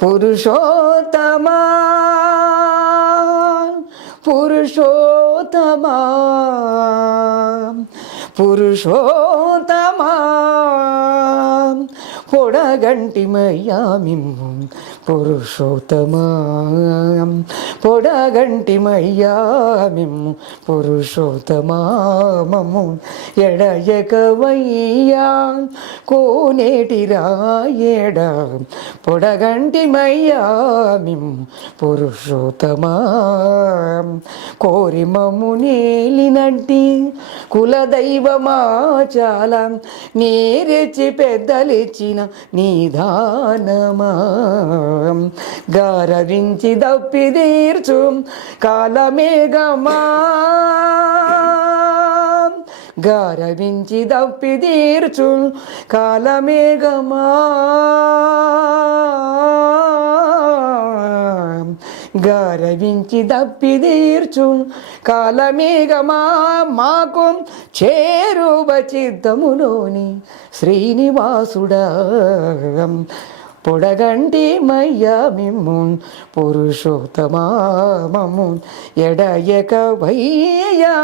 పురుషోత్తమా పురుషోత్తమా పురుషోత్తమా పొడగంటిమయ్యా మిమ్ము పురుషోత్తమా పొడగంటిమయ్యా మిమ్ము పురుషోత్తమా మమ్ము ఎడయకవయ్యా కోనేటి రాయేడ పొడగంటిమయ్యా మిమ్ము పురుషోత్తమా కోరి మమ్ము నేలినట్టి కులదైవమా చాలా నీరెచ్చి పెద్దలిచ్చిన నిదానమా గారవించి దప్పి తీర్చు కాలమేఘమా గారవించి దప్పి తీర్చు కాలమేఘమా గారవించి దప్పి తీర్చు కాలమేఘమా మాకు చేరువ చిత్తములోని శ్రీనివాసుడా పొడగంటి మయ్యా మిమ్ము పురుషోత్తమా మమ్ము ఎడయక వయ్యా